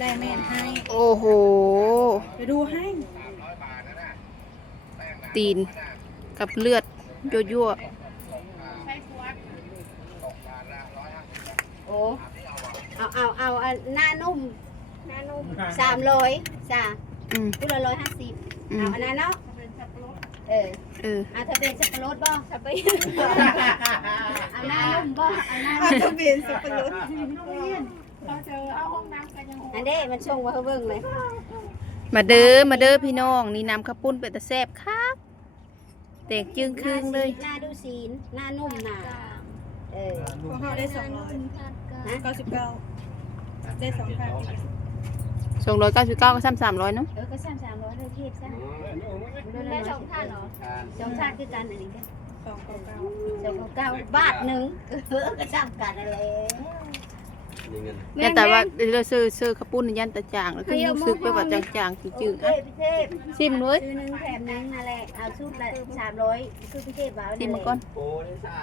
แลแม่นให้ โอ้โห ไปดูให้ ตีนกับเลือดยั่ว โอ้เอาหน้านุ่ม300จ้ะ ๆอืม กุละ150เอาอันนั้นเนาะเออ เออ ถ้าเป็นสับปะรดบ่สับปะรดเอาหน้านุ่มบ่เอาหน้า ทะเบียนสับปะรด อันเด้มันส่งมาให้เบิ่งเลย มาเด้อมาเด้อพี่น้องนี่น้ำข้าวปุ้นเป็นตะแซ่บครับแตกจึงครึ่งเลย หน้าดูศีลหน้านุ่มหนาเออ ของเขาได้299ได้2,000 299ก็ซ้ำ300เนาะ ก็300เลยเทียบซะได้2ท่านเหรอ2ท่านคือกันอันนี้ก็299บาทหนึงก็ซ้ำกันนั่นแหละ แต่ว่าเราซื้อข้าวปุ้นยันตะจางแล้วคือรู้สึกไปว่าจางๆจืดๆอ่ะ พี่เทพ ชิมเลย ซื้อ1แถม1นั่นแหละเอาชุดละ300ซื้อพี่เทพบ่าว ชิมมาก่อน โอ้ได้ซ่า